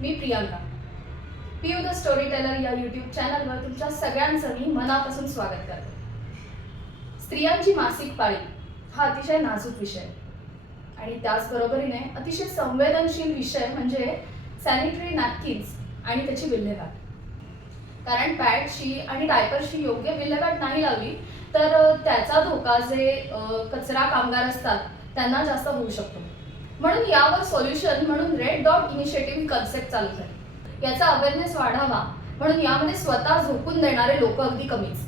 Me Priyanka. PU the story teller या YouTube चॅनलवर तुमच्या सगळ्यांचं मी मनापासून स्वागत करते. स्त्रियांची मासिक पाळी हा अतिशय नाजूक विषय आणि त्याचबरोबरीने अतिशय संवेदनशील विषय म्हणजे सॅनिटरी नॅपकिन्स आणि त्याची विल्हेवाट. कारण पॅडची आणि डायपरची योग्य विल्हेवाट नाही लावली तर त्याचा धोका जे कचरा कामगार असतात त्यांना जास्त होऊ शकतो. म्हणून यावर सोल्युशन म्हणून रेड डॉट इनिशिएटिव्ह कन्सेप्ट चालू आहे. याचा अवेअरनेस वाढावा म्हणून यामध्ये स्वतः झोकून देणारे लोक अगदी कमीच.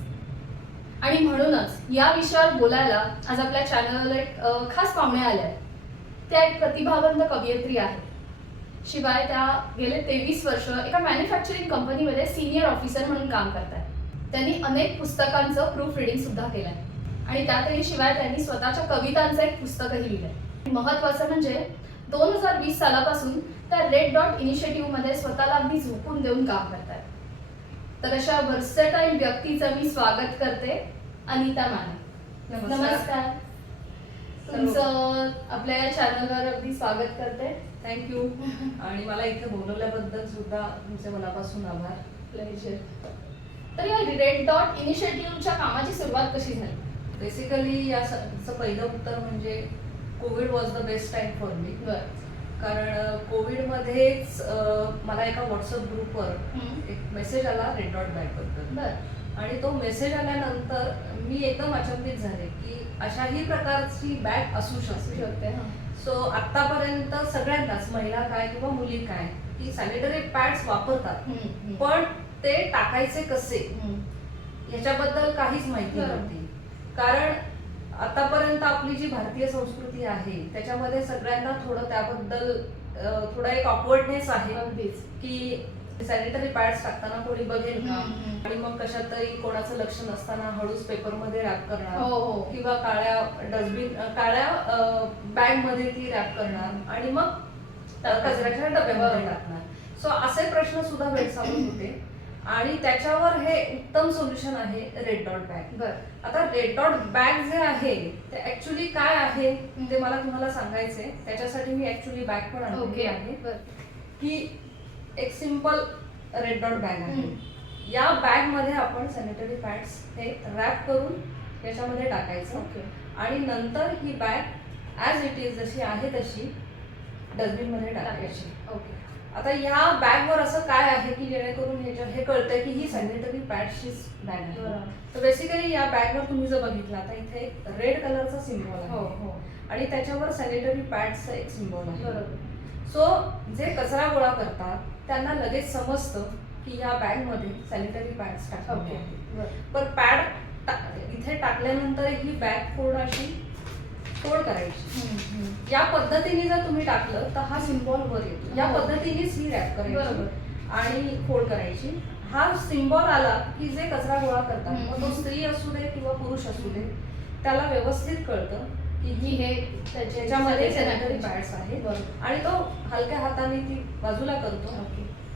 आणि म्हणूनच या विषयावर बोलायला आज आपल्या चॅनलवर एक खास पाहुणे आले आहेत. त्या एक प्रतिभावंत कवयित्री आहेत. शिवाय त्या गेले 23 वर्ष एका मॅन्युफॅक्चरिंग कंपनीमध्ये सिनियर ऑफिसर म्हणून काम करतात. त्यांनी अनेक पुस्तकांचं प्रूफ रिडिंग सुद्धा केलंय आणि त्यातही शिवाय त्यांनी स्वतःच्या कवितांचं एक पुस्तकही लिहिलंय. महत्वाचं म्हणजे 2020 सालापासून त्या रेड डॉट इनिशिएटिव्ह मध्ये स्वतःला अगदी झोकून देऊन काम करतात. तर अशा वर्सेटाईल व्यक्तीचं मी स्वागत करते. अनिता माने, नमस्कार. तुमचं आपल्या या चॅनलवर अगदी स्वागत करते. थँक्यू. आणि मला इथे बोलवल्याबद्दल सुद्धा तुमचे मनापासून आभार. प्लेजर. तर या रेड डॉट इनिशिएटिव्हच्या कामाची सुरुवात कशी झाली? बेसिकली याचं पहिलं उत्तर म्हणजे Covid was the best time for me. कारण कोविडमध्येच मला एका व्हॉट्सअप ग्रुपवर एक मेसेज आला रेड डॉट बॅग बद्दल. आणि तो मेसेज आल्यानंतर मी एकदम अचंबित झाले की अशाही प्रकारची बॅग असू शकते. सो आतापर्यंत सगळ्यांनाच, महिला काय किंवा मुली काय, की सॅनिटरी पॅड्स वापरतात, पण ते टाकायचे कसे ह्याच्याबद्दल काहीच माहिती नव्हती. कारण आतापर्यंत आपली जी भारतीय संस्कृती आहे त्याच्यामध्ये सगळ्यांना थोडं त्याबद्दल थोडा एक ऑकवर्डनेस आहे की सॅनिटरी पॅड्स टाकताना कोणी बघेल का, आणि मग कशात तरी कोणाचं लक्ष नसताना हळूच पेपरमध्ये रॅप करणार किंवा काळ्या बॅग मध्ये ती रॅप करणार आणि मग कचऱ्याच्या डब्यामध्ये टाकणार. सो असे प्रश्न सुद्धा भेडसावत होते आणि त्याच्यावर हे उत्तम सोल्युशन आहे रेड डॉट बॅग. आता रेड डॉट बॅग जे आहे ते ऍक्च्युली काय आहे ते मला तुम्हाला सांगायचंय. त्याच्यासाठी मी ऍक्च्युली बॅग पण आणली आहे. ही एक सिंपल रेड डॉट बॅग आहे. या बॅग मध्ये आपण सॅनिटरी पॅड्स हे रॅप करून याच्यामध्ये टाकायचं आणि नंतर ही बॅग ऍज इट इज जशी आहे तशी डस्टबिन मध्ये टाकायची. आता या बॅगवर असं काय आहे की जेणेकरून हे कळतंय की ही सॅनिटरी पॅड्सचीच बॅग आहे. तर बेसिकली या बॅगवर तुम्ही जर बघितलं आता इथे एक रेड कलरचा सिम्बॉल आहे आणि त्याच्यावर सॅनिटरी पॅड्सचं एक सिम्बॉल आहे. सो जे कचरा गोळा करतात त्यांना लगेच समजतं की या बॅग मध्ये सॅनिटरी पॅड्स टाकले आहेत. पण पॅड इथे टाकल्यानंतर ही बॅग पूर्ण अशी फोल्ड करायची. या पद्धतीने जर तुम्ही टाकलं तर हा सिम्बॉल वर येतो. या पद्धतीनेच ही रॅप करायची आणि फोल्ड करायची. हा सिम्बॉल आला की जे कचरा गोळा करतात, मग तो स्त्री असू दे किंवा पुरुष असू दे, त्याला व्यवस्थित कळतं की हे त्याच्यामध्ये सॅनिटरी पॅड्स आहे आणि तो हलक्या हाताने ती बाजूला करतो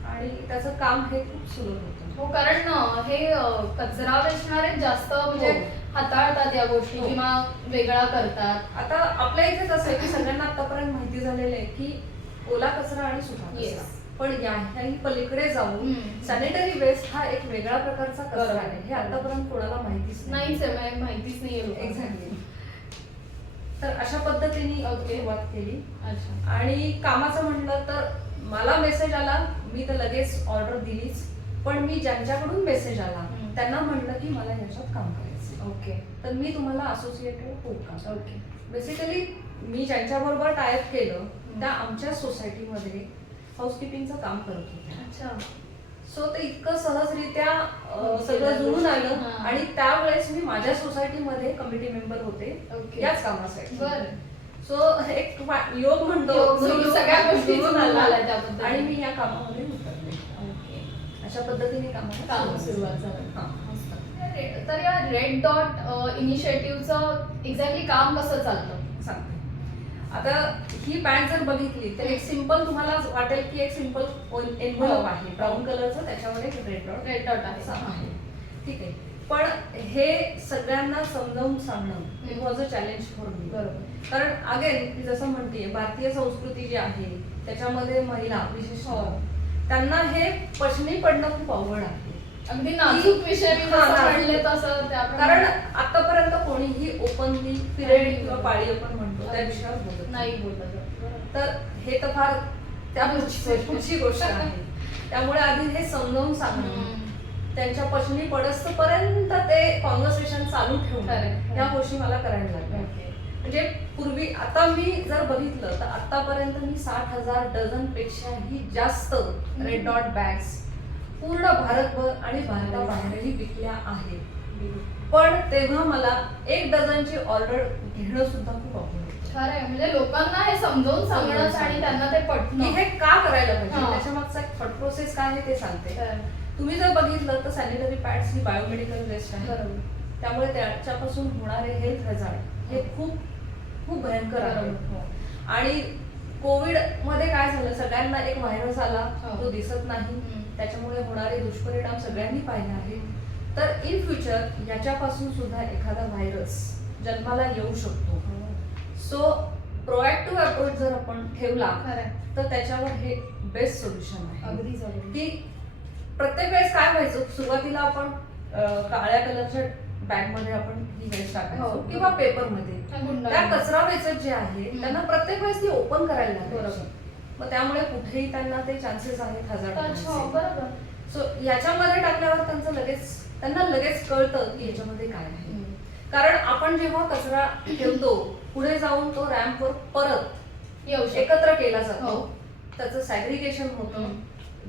आणि त्याचं काम हे खूप सुलभ होतं. कारण हे कचरा वेचणारे जास्त म्हणजे हाताळतात या गोष्टी किंवा वेगळा करतात. आता आपल्या इथे कसं आहे की सगळ्यांना आतापर्यंत माहिती झालेलं आहे की ओला कचरा आणि सुका कचरा, पण याही पलीकडे जाऊन सॅनिटरी वेस्ट हा एक वेगळा प्रकारचा कचरा आहे. हे आतापर्यंत कोणाला माहितीच नाहीच नाही. एक्झॅक्टली. तर अशा पद्धतीने सुरुवात केली. आणि कामाचं म्हणलं तर मला मेसेज आला, मी तर लगेच ऑर्डर दिलीच, पण मी ज्यांच्याकडून मेसेज आला त्यांना म्हणलं की मला ह्याच्यात काम करायचं. तर मी तुम्हाला असोसिएटेड होऊ का? बेसिकली मी ज्यांच्याबरोबर टायअप केलं त्या आमच्या सोसायटीमध्ये हाऊसकीपिंगचं काम करत होत्या. सो ते इतकं सहजरित्या सगळं जुळून आलं आणि त्यावेळेस मी माझ्या सोसायटीमध्ये कमिटी मेंबर होते याच कामासाठी. सो एक योग म्हणतो सगळ्या गोष्टी आणि मी या कामामध्ये उतरले. अशा पद्धतीने कामाला सुरुवात झाली. तर या रेड डॉट इनिशिएटिव्हचं एक्झॅक्टली काम कसं चालतं सांगते. आता ही बॅग जर बघितली तर एक सिंपल तुम्हाला वाटेल की एक सिंपल एन्व्हलप आहे ब्राऊन कलरचं, त्याच्यावर एक रेड डॉट आहे. ठीक आहे. पण हे सगळ्यांना समजावून सांगणं it was a challenge for me. कारण अगेन जसं म्हणते भारतीय संस्कृती जी आहे त्याच्यामध्ये महिला विशेष त्यांना हे पचनी पडणं खूप अवघड आहे. अगदी नाजूक विषय मी जसं म्हणले तसं कारण आतापर्यंत कोणीही ओपनली पिरियड किंवा पाळी आपण म्हणतो त्या विषयावर बोलत नाही बोलत. तर हे तर फार त्या पुढची गोष्ट आहे. त्यामुळे आधी हे समजावून सांगणं, त्यांच्या पचनी पडस्तपर्यंत ते कॉन्व्हर्सेशन चालू ठेवणं, या गोष्टी मला करायला लागल्या. म्हणजे पूर्वी आता मी जर बघितलं तर आतापर्यंत मी 60,000 डझन पेक्षाही जास्त रेड डॉट बॅग्स पूर्ण भारतभर आणि भारताबाहेरही विकल्या आहेत. पण तेव्हा मला 1 डझनची ऑर्डर घेणं सुद्धा खूप अवघड होतं. खरंय, म्हणजे लोकांना हे समजावून सांगणं आणि त्यांना ते पटणं, हे का करायला पाहिजे, त्याच्या मागचा थॉट प्रोसेस काय आहे ते सांगते. तुम्ही जर बघितलं तर सॅनिटरी पॅड्स ही बायोमेडिकल वेस्ट आहे. त्यामुळे त्याच्यापासून होणारे हेल्थ हॅझार्ड हे खूप खूप भयंकर आहे. आणि कोविड मध्ये काय झालं, सगळ्यांना एक व्हायरस आला, तो दिसत नाही, त्याच्यामुळे होणारे दुष्परिणाम सगळ्यांनी पाहिले आहेत. तर इन फ्युचर याच्यापासून सुद्धा एखादा व्हायरस जन्माला येऊ शकतो. सो प्रोएक्टिव्ह अप्रोच जर आपण ठेवला तर त्याच्यावर हे बेस्ट सोल्युशन आहे. की प्रत्येक वेळेस काय व्हायचं, सुरुवातीला आपण काळ्या कलरच्या बॅग मध्ये आपण ही वेस्ट टाकायचो किंवा पेपर मध्ये. त्या कचरा वेचक जे आहे त्यांना प्रत्येक वेळेस ती ओपन करायला लागते. मग त्यामुळे कुठेही त्यांना ते चान्सेस आहेत हजार्ड. सो याच्यामध्ये टाकल्यावर त्यांना लगेच कळतं की याच्यामध्ये काय आहे. कारण आपण जेव्हा कचरा ठेवतो पुढे जाऊन तो रॅम्पवर परत एकत्र केला जातो, त्याचं सॅग्रिगेशन होतं.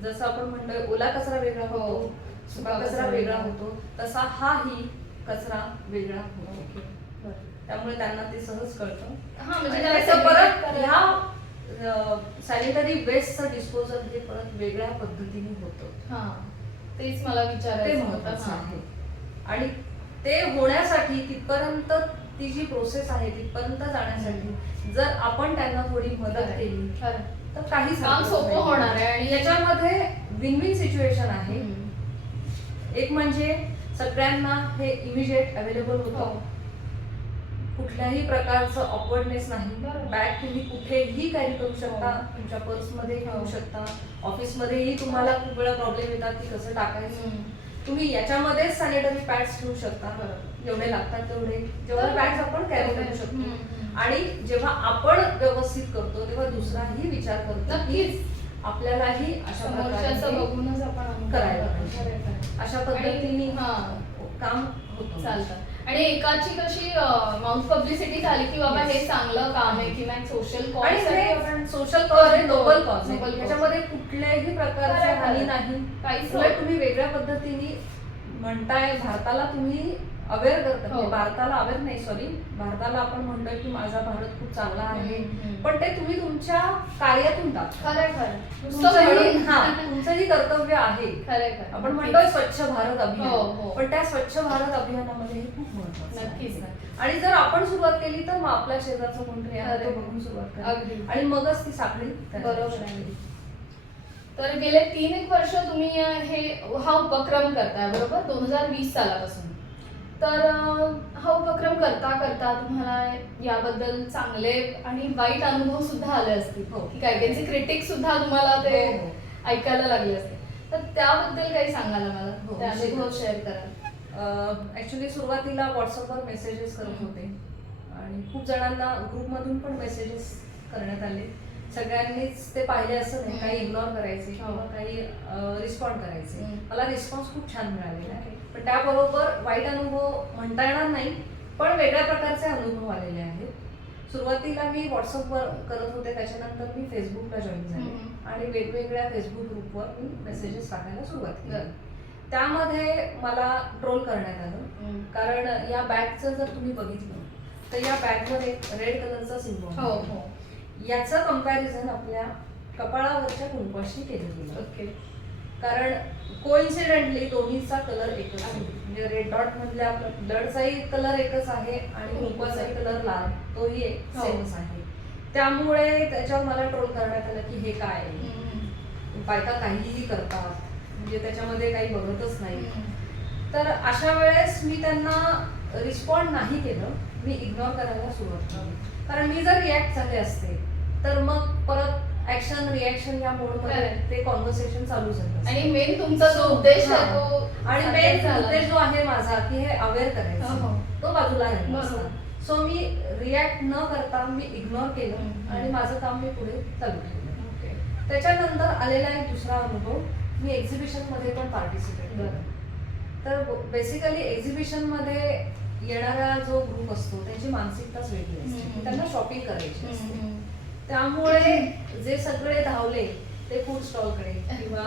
जसं आपण म्हणतोय ओला कचरा वेगळा होतो, सुका कचरा वेगळा होतो, तसा हाही कचरा वेगळा होतो. त्यामुळे त्यांना ते सहज कळतं. परत ह्या सॅनिटरी वेस्टचं डिस्पोजल हे परत वेगळ्या पद्धतीने होतं. तेच मला विचारायचं महत्वाचं आहे. आणि ते होण्यासाठी तिथपर्यंत ती जी प्रोसेस आहे तिथपर्यंत जाण्यासाठी जर आपण त्यांना थोडी मदत केली तर काही काम सोपं होणार आहे. आणि याच्यामध्ये विन विन सिच्युएशन आहे. एक म्हणजे सगळ्यांना हे इमिजिएट अवेलेबल होतं, कुठल्याही प्रकारचं ऑकवर्डनेस नाही. बॅग तुम्ही कुठेही कॅरी करू शकता, तुमच्या पर्समध्ये घेऊ शकता. ऑफिसमध्येही तुम्हाला खूप वेळा प्रॉब्लेम येतात की कसं टाकायचं, तुम्ही याच्यामध्येच सॅनिटरी पॅड्स ठेवू शकता. जेवढे लागतात तेवढे, जेवढे बॅग्स आपण कॅरी करू शकतो. आणि जेव्हा आपण व्यवस्थित करतो तेव्हा दुसराही विचार करतो की आपल्यालाही अशा प्रकारे बघूनच आपण करायला पाहिजे. अशा पद्धतीने काम होतं चालतं. आणि एकाची कशी माउथ पब्लिसिटी झाली की बाबा हे चांगलं काम आहे किंवा सोशल कॉज आहे. सोशल कॉज आहे, नोबल कॉज आहे. याच्यामध्ये कुठल्याही प्रकारची हानी नाही. काहीच तुम्ही वेगळ्या पद्धतीने म्हणताय, भारताला तुम्ही अवेअर करता. भारताला अवेअर नाही, सॉरी, भारताला आपण म्हणतोय की माझा भारत खूप चांगला आहे, पण ते तुम्ही तुमच्या कार्यातून टाकता. तुमचंही कर्तव्य आहे. आपण म्हणतोय स्वच्छ भारत अभियान, पण त्या स्वच्छ भारत अभियानामध्ये हे खूप महत्त्वाचं नक्कीच. आणि जर आपण सुरुवात केली तर मग आपल्या शेजारचं कोणतरी आहे ते बघून सुरुवात करा आणि मगच ती साखळी बरोबर आहे. तर गेले 3-1 वर्ष तुम्ही हा उपक्रम करताय, बरोबर, 2020 सालापासून. तर हा उपक्रम करता करता तुम्हाला याबद्दल चांगले आणि वाईट अनुभव सुद्धा आले असतील की काही काहींचे क्रिटिक सुद्धा तुम्हाला ते ऐकायला लागले असतील. तर त्याबद्दल काही सांगाल मला, ते अनुभव शेअर करा. ऍक्च्युली सुरुवातीला व्हॉट्सअपवर मेसेजेस करत होते आणि खूप जणांना ग्रुपमधून पण मेसेजेस करण्यात आले. सगळ्यांनीच ते पाहिले असं नाही, काही इग्नोर करायचे किंवा काही रिस्पॉन्ड करायचे. मला रिस्पॉन्स खूप छान मिळालेला आहे. पण त्याबरोबर वाईट अनुभव म्हणता येणार नाही, पण वेगळ्या प्रकारचे अनुभव आलेले आहेत. सुरुवातीला मी व्हॉट्सअपवर करत होते, त्याच्यानंतर मी फेसबुकला जॉईन झाले आणि वेगवेगळ्या फेसबुक ग्रुपवर मी मेसेजेस टाकायला सुरुवात केली. त्यामध्ये मला ट्रोल करण्यात आलं. कारण या बॅगचं जर तुम्ही बघितलं तर या बॅगमध्ये रेड कलरचा सिम्बॉल, याचं कंपॅरिझन आपल्या कपाळावरच्या कुंकवाशी केलं गेलं. कारण कोइन्सिडेंटली दोन्हीचा कलर एकच आहे. म्हणजे रेड डॉट मधल्या ब्लडचाही कलर एकच आहे आणि कुंकवाचाही कलर लाल, तोही सेमच आहे. त्यामुळे त्याच्यावर मला ट्रोल करण्यात आलं की हे काय, बायका काहीही करतात, म्हणजे त्याच्यामध्ये काही बघतच नाही. तर अशा वेळेस मी त्यांना रिस्पॉन्ड नाही केलं, मी इग्नोर करायला सुरुवात केली. कारण मी जर रिॲक्ट झाले असते तर मग परत ऍक्शन रिॲक्शन या मोडमध्ये Correct. ते कॉन्व्हर्सेशन चालू झालं. आणि मेन तुमचा जो उद्देश आहे हा. तो आणि मेन उद्देश जो आहे माझा की हे अवेअर हो, करायचं हो. तो बाजूला राहिला बरोबर. असता. सो मी रिॲक्ट न करता मी इग्नोर केलं हम्म. आणि माझं काम मी पुढे चालू केलं. ओके. त्याच्यानंतर आलेला एक दुसरा अनुभव, मी एक्झिबिशन मध्ये पण पार्टिसिपेट केलं. तर बेसिकली एक्झिबिशन मध्ये येणारा जो ग्रुप असतो त्याची मानसिकताच वेगळी असते. हम्म. त्यांना शॉपिंग करायची असते. हम्म. त्यामुळे जे सगळे धावले ते फूड स्टॉलकडे किंवा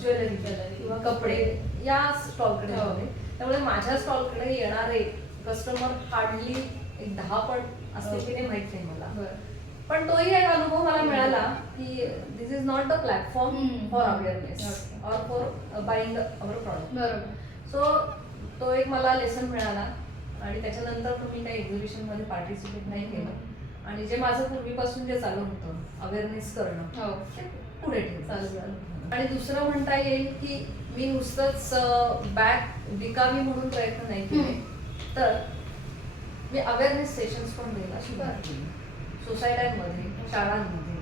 ज्वेलरी किंवा कपडे या स्टॉलकडे हो. धावले. त्यामुळे माझ्या स्टॉलकडे येणारे कस्टमर हार्डली एक 10 पण असते की नाही माहित नाही मला. बरं. पण तोही एक अनुभव मला मिळाला की दिस इज नॉट द प्लॅटफॉर्म हम्म. For awareness Okay. Or for buying our product. बरोबर. सो तो एक मला लेसन मिळाला आणि त्याच्यानंतर तर मी काही एक्झिबिशन मध्ये पार्टिसिपेट नाही केलं आणि जे माझं पूर्वीपासून जे चालू होतं अवेअरनेस करणं हो. ते पुढे ठेवलं. चालू झालं. आणि दुसरं म्हणता येईल की मी नुसतंच बॅग विकावी म्हणून प्रयत्न नाही केले, तर मी अवेअरनेस सेशन्स पण द्यायला सुरुवात केली. सोसायट्यांमध्ये, शाळांमध्ये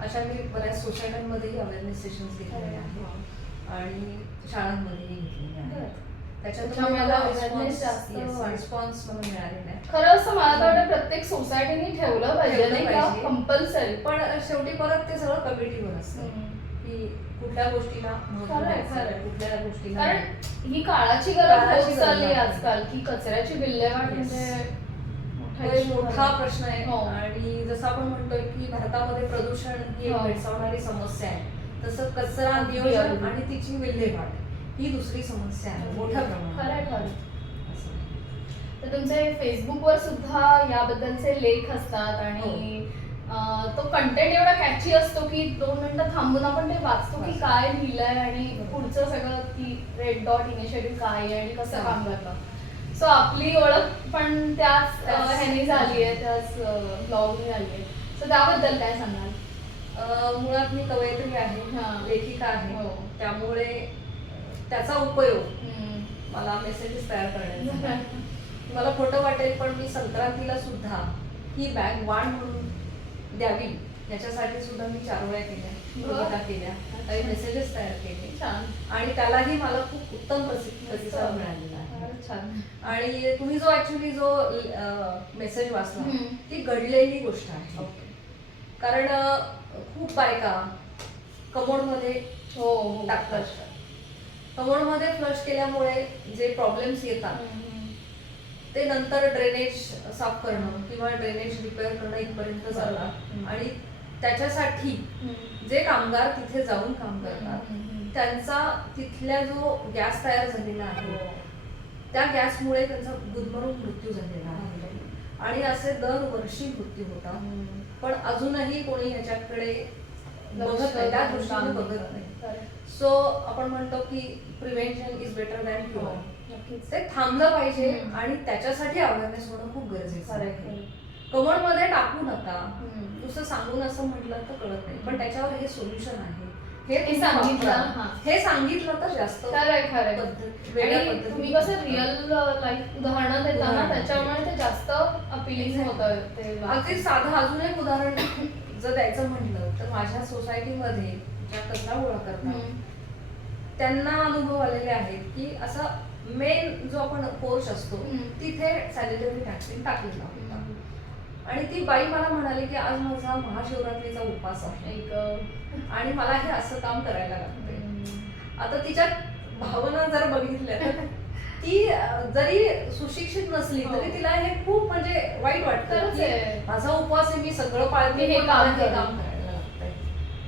अशा मी बऱ्याच सोसायट्यांमध्येही अवेअरनेस सेशन्स घेतलेले आहेत आणि शाळांमध्येही घेतलेले आहेत. त्याच्यातून मला awareness जास्त वाढ- रिस्पॉन्स मला मिळालेला आहे. खरं असं मला तर वाटतं प्रत्येक सोसायटीने ठेवलं पाहिजे ठेवलं नाही का पाहिजे. कंपल्सरी. पण शेवटी परत ते सगळं कमिटीवर असतं की कुठल्या गोष्टीला महत्त्व खरंय, द्यायचं, खरंय. कुठल्या गोष्टीला कारण नाही. ही काळाची गरज काळाची होत गरज चालली आहे. आजकाल की कचऱ्याची विल्हेवाट Yes. म्हणजे तो एक मोठा प्रश्न आहे. हो. आणि जसं आपण म्हणतोय की भारतामध्ये प्रदूषण ही एक हो. भेडसावणारी समस्या आहे, तसं कचरा अगदी, नियोजन अगदी. आणि तिची विल्हेवाट ही दुसरी समस्या आहे मोठ्या खरंय प्रमाणात. खरं. असं. तर तुमचे फेसबुकवर सुद्धा याबद्दलचे लेख असतात आणि तो कंटेंट एवढा कॅची असतो की 2 मिनिटं थांबून आपण ते वाचतो की काय लिहिलंय आणि पुढचं सगळं की रेड डॉट इनिशिएटिव्ह काय आहे आणि कसं काम करतं. सो आपली ओळख पण त्याच ह्याने झाली आहे, त्याच ब्लॉगने झाली आहे. सो त्याबद्दल काय सांगाल? मुळात मी कवयित्री आहे, हा. लेखिका आहे. हो. त्यामुळे त्याचा उपयोग हम्म. मला मेसेजेस तयार करण्याचा आहे. मला खोटं वाटेल पण मी संक्रांतीला सुद्धा ही बॅग वाण म्हणून द्यावी याच्यासाठी सुद्धा मी 4 वेळा केल्या, कविता केल्या, काही मेसेजेस तयार केले छान. आणि त्यालाही मला खूप उत्तम प्रतिसाद मिळालेला आहे. फारच छान. आणि तुम्ही जो ऍक्च्युली जो मेसेज वाचला हम्म. ती घडलेली गोष्ट आहे. कारण खूप बायका कमोडमध्ये हो हो टाकतात. कमोडमध्ये फ्लश केल्यामुळे जे प्रॉब्लेम्स येतात हम्म. ते नंतर ड्रेनेज साफ करणं किंवा ड्रेनेज रिपेअर करणं इथपर्यंत जातात. हम्म. आणि त्याच्यासाठी हम्म. जे कामगार तिथे जाऊन काम करतात हम्म. त्यांचा तिथल्या जो गॅस तयार झालेला आहे त्या गॅसमुळे त्यांचा गुदमरून मृत्यू झालेला आहे. आणि असे दरवर्षी मृत्यू होतात. हम्म. पण अजूनही कोणी ह्याच्याकडे बघत नाही, त्या दृष्टीने बघत नाही. सो आपण म्हणतो की prevention is better than cure. नक्कीच. ते थांबलं पाहिजे हम्म. आणि त्याच्यासाठी अवेअरनेस होणं खूप गरजेचं खरंय, आहे. खरंय. कमळमध्ये टाकू नका, हम्म. नुसतं सांगून असं म्हटलं तर कळत नाही, पण त्याच्यावर हे सोल्युशन आहे हे तुम्ही सांगितलं, वापरा. हा. हे सांगितलं तर जास्त खरंय खरंय. वेगळ्या आणि पद्धतीने तुम्ही कसं रिअल लाईफ उदाहरणं देता ना उदाहरणं. त्याच्यामुळे ते जास्त अपिलिंग होतं ते अगदी साधं अजून एक उदाहरण जर द्यायचं म्हटलं तर माझ्या सोसायटीमध्ये ज्या कचरा गोळा करतात हम्म. त्यांना अनुभव आलेले आहेत की असा मेन जो आपण पोर्च असतो हम्म. तिथे सॅनिटरी नॅपकिन टाकलेला होता. हम्म. आणि ती बाई मला म्हणाली की आज माझा महाशिवरात्रीचा उपवास आहे एक आणि मला हे असं काम करायला लागतंय. हम्म. आता तिच्या भावना जर बघितल्या तर ती जरी सुशिक्षित नसली हो. तरी तिला हे खूप म्हणजे वाईट वाटतं खरंच की आहे. माझा उपवास आहे, मी सगळं मी पाळते, हे पण मला काम हे करेन. काम करायला लागतंय.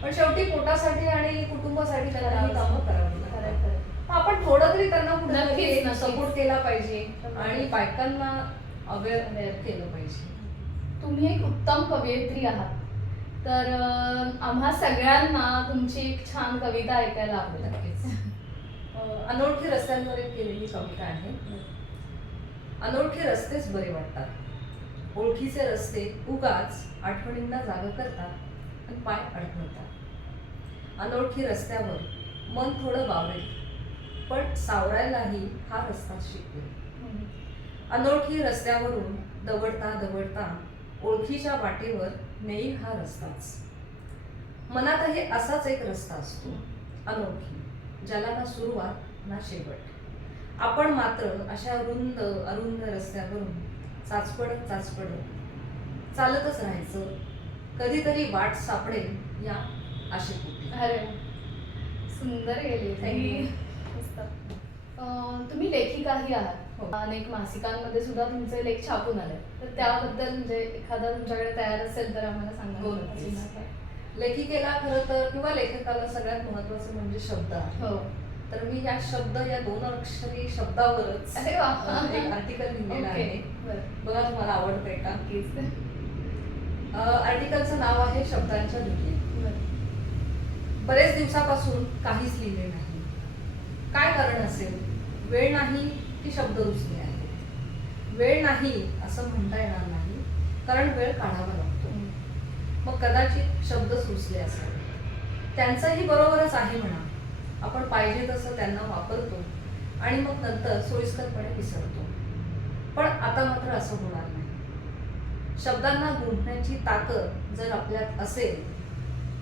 पण शेवटी पोटासाठी आणि कुटुंबासाठी त्यांना ही खरंच. कामं करावी खरंय, लागतात. खरंय. मग आपण थोडं तरी त्यांना नक्कीच, कुठे नक्कीच. सपोर्ट केला पाहिजे शंभर आणि टक्के. बायकांना अवेअर केलं पाहिजे. तुम्ही एक उत्तम कवयित्री आहात, तर आम्हा सगळ्यांना तुमची एक छान कविता ऐकायला आवडेल. नक्कीच. अनोळखी रस्त्यांवर एक केलेली कविता आहे. अनोळखी रस्तेच बरे वाटतात, ओळखीचे रस्ते उगाच आठवणींना जागा करतात आणि पाय अडकवतात. अनोळखी रस्त्यावर मन थोडं वावेल, पण सावरायलाही हा रस्ता शिकवेल. अनोळखी रस्त्यावरून दवडता दवडता ओळखीच्या वाटेवर नेईल हा रस्ताच. मनातही असाच एक रस्ता असतो, अनोळखी, ज्याला ना सुरुवात ना शेवट. आपण मात्र अशा अरुंद अरुंद रस्त्यावरून चाचपडत चाचपडत चालतच राहायचं. कधीतरी वाट सापडेल या आशेपोटी. अरे सुंदर गेली. Thank you. मस्त. तुम्ही लेखिकाही आहात. हो. अनेक मासिकांमध्ये सुद्धा तुमचे लेख छापून आले, तर त्याबद्दल म्हणजे एखादा तुमच्याकडे तयार असेल तर आम्हाला सांगा. हो, नक्कीच. लेखिकेला खरं तर किंवा लेखकाला सगळ्यात महत्वाचं म्हणजे शब्द आहे. हो. तर मी या शब्द या 2 अक्षरी शब्दावरच अरे वा. एक आर्टिकल लिहिलेलं ओके. आहे. बरं. बघा तुम्हाला आवडतंय का? नक्कीच. आर्टिकलचं नाव आहे शब्दांच्या दुनियेत. बरं. बरेच दिवसापासून काहीच लिहिले नाही. काय कारण असेल? वेळ नाही की शब्द रुचले आहेत? वेळ नाही असं म्हणता येणार नाही, कारण वेळ काढावा लागतो. मग कदाचित शब्द सुचले असावे. त्यांचंही बरोबरच आहे म्हणा. आपण पाहिजे तसं त्यांना वापरतो आणि मग नंतर सोयीस्करपणे विसरतो. पण आता मात्र असं होणार नाही. शब्दांना गुंफण्याची ताकद जर आपल्यात असेल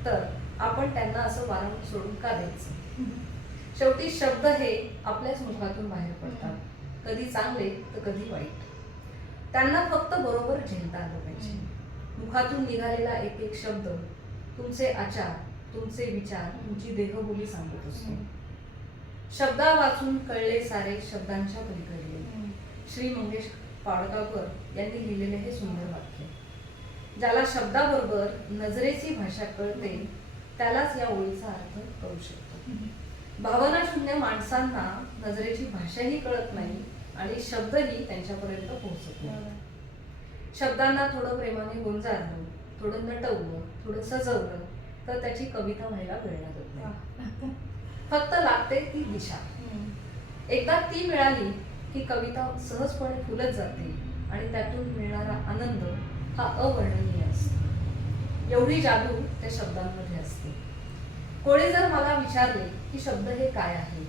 तर आपण त्यांना असं वारंवार सोडून का द्यायचं? शेवटी शब्द हे आपल्याच मुखातून बाहेर पडतात, कधी चांगले तर कधी वाईट. त्यांना फक्त बरोबर झेलता आलं पाहिजे. मुखातून निघालेला एक एक शब्द तुमचे आचार, तुमचे विचार, तुमची देहबोली सांगत असतो. शब्दा वाचून कळले सारे शब्दांच्या पलीकडले. श्री मंगेश पाडगावकर यांनी लिहिलेले हे सुंदर वाक्य. ज्याला शब्दाबरोबर नजरेची भाषा कळते त्यालाच या ओळीचा अर्थ कळू शकतो. भावना शून्य माणसांना नजरेची भाषाही कळत नाही आणि शब्दही त्यांच्यापर्यंत पोहोचत नाही. शब्दांना थोडं प्रेमाने गुंजारलं, थोडं नटवलं, थोडं सजवलं तर त्याची कविता व्हायला वेळ लागत नाही. फक्त लागते ती दिशा. एकदा ती मिळाली की कविता सहजपणे फुलत जाते आणि त्यातून मिळणारा आनंद हा अवर्णनीय असतो. एवढी जादू त्या शब्दांमध्ये असते. कोणी जर मला विचारले की शब्द हे काय आहे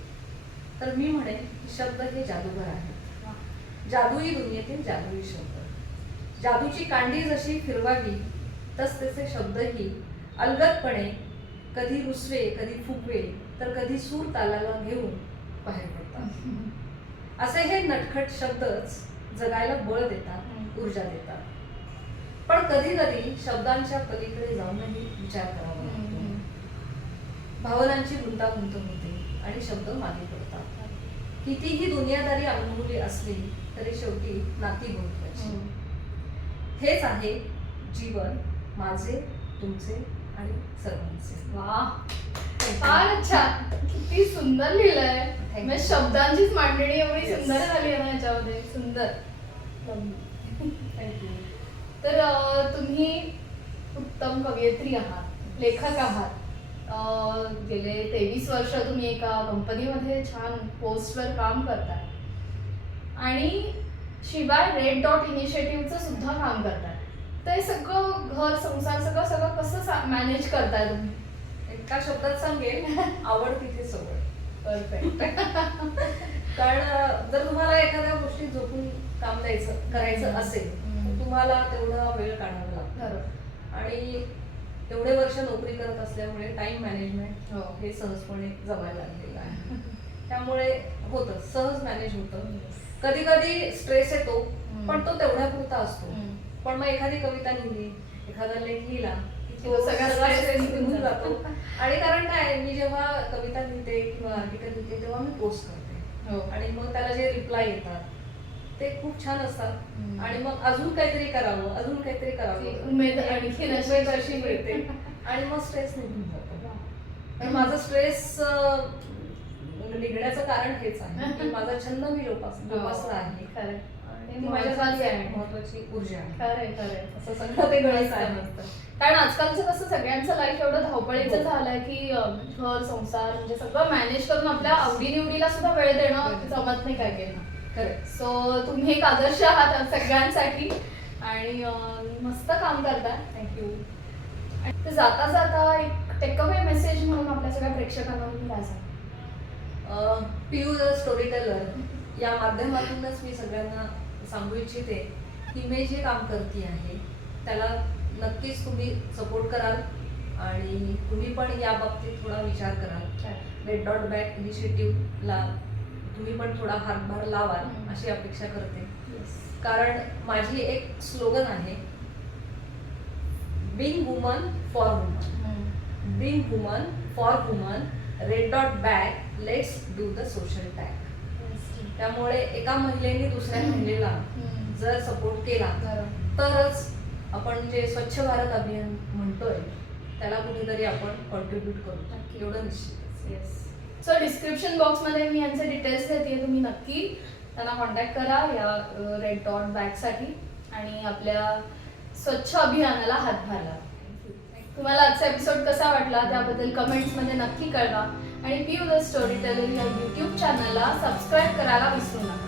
तर मी म्हणेन की शब्द हे जादूगार आहेत. जादुई दुनियेतील जादुई शब्द. जादूची कांडी जशी फिरवावी तसतसे शब्दही अलगदपणे कधी रुसवे, कधी फुगवे तर कधी सूर तालाला घेऊन बाहेर पडतात. असे हे नटखट शब्दच जगायला बळ देतात, ऊर्जा देतात. पण कधी कधी शब्दांच्या पलीकडे जाऊनही विचार करावा लागतो. भावनांची गुंतागुंत होते आणि शब्द मागे पडतात. कितीही दुनियादारी अनुभवली असली तरी शेवटी नाती महत्वाची. हेच आहे जीवन माझे, तुमचे आणि सर्वांचे. वा, फार छान. किती सुंदर लिहिलंय. म्हणजे शब्दांचीच मांडणी एवढी Yes. सुंदर झाली आहे ना याच्यामध्ये. सुंदर. थँक्यू. तर तुम्ही उत्तम कवयित्री आहात, लेखक आहात. गेले 23 वर्ष तुम्ही एका कंपनीमध्ये छान पोस्टवर काम करताय आणि शिवाय रेड डॉट इनिशिएटिव्हचं सुद्धा काम करताय. तर हे सगळं घर संसार सगळं सगळं कसं मॅनेज करताय तुम्ही? एका शब्दात सांगेल, आवड तिथे सवड. परफेक्ट. कारण जर तुम्हाला एखाद्या गोष्टी झोपून काम करायचं असेल तर तुम्हाला तेवढा वेळ काढावा लागतो. बरोबर. आणि एवढे वर्ष नोकरी करत असल्यामुळे टाइम मॅनेजमेंट हो. हे सहजपणे जमायला लागलेलं आहे. त्यामुळे होतं, सहज मॅनेज होतं. कधी कधी स्ट्रेस येतो पण तो तेवढ्यापुरता असतो. पण मग एखादी कविता लिहिली, एखादा लेख लिहिला की तो सगळा सगळा stress stress निघून निघून जातो. जातो. आणि कारण काय, मी जेव्हा कविता लिहिते किंवा आर्टिकल लिहिते तेव्हा मी पोस्ट करते हो. आणि मग त्याला जे रिप्लाय येतात ते खूप छान असतात. आणि मग अजून काहीतरी करावं, अजून काहीतरी करावं, उमेद आणखीन उमेद अशी मिळते आणि मग स्ट्रेस निघून जातो. आणि माझं स्ट्रेस निघण्याचं कारण हेच आहे की माझा छंद मी जोपासला आहे खरंय. आणि हे ती महत्त्वाचं माझ्यासाठी आहे. महत्वाची ऊर्जा आहे. खरंय खरंय. असं सगळं ते गणित आहे. कारण आजकालचं कसं सगळ्यांचं लाईफ एवढं धावपळीचं हो. झालंय की घर संसार म्हणजे सगळं मॅनेज करून आपल्या आवडीनिवडीला सुद्धा वेळ देणं जमत नाही काय केलं. खरंय. सो तुम्ही एक आदर्श आहात सगळ्यांसाठी आणि मस्त काम करताय. थँक्यू. तर जाता जाता एक टेकअवे मेसेज म्हणून आपल्या सगळ्या प्रेक्षकांना तुम्ही काय सांगा? पीयू द स्टोरी टेलर या माध्यमातूनच मी सगळ्यांना सांगू इच्छिते की मी जे काम करते आहे त्याला नक्कीच तुम्ही सपोर्ट कराल आणि तुम्ही पण या बाबतीत थोडा विचार कराल. रेड डॉट बॅक इनिशिएटिव्हला तुम्ही पण थोडा हातभार लावाल अशी अपेक्षा करते. कारण माझी एक स्लोगन आहे, being woman for woman, being woman for woman, red dot back, let's do the social tag. त्यामुळे एका महिलेने दुसऱ्या महिलेला जर सपोर्ट केला तरच आपण जे स्वच्छ भारत अभियान म्हणतोय त्याला कुठेतरी आपण कॉन्ट्रीब्यूट करू, एवढं निश्चित. सो डिस्क्रिप्शन बॉक्समध्ये मी यांचे डिटेल्स देते, तुम्ही नक्की त्यांना कॉन्टॅक्ट करा या रेड डॉट बॅगसाठी आणि आपल्या स्वच्छ अभियानाला हातभार लावा. तुम्हाला आजचा एपिसोड कसा वाटला त्याबद्दल कमेंट्समध्ये नक्की कळवा आणि पीयू द स्टोरी टेलर या यूट्यूब चॅनलला सबस्क्राईब करायला विसरू नका.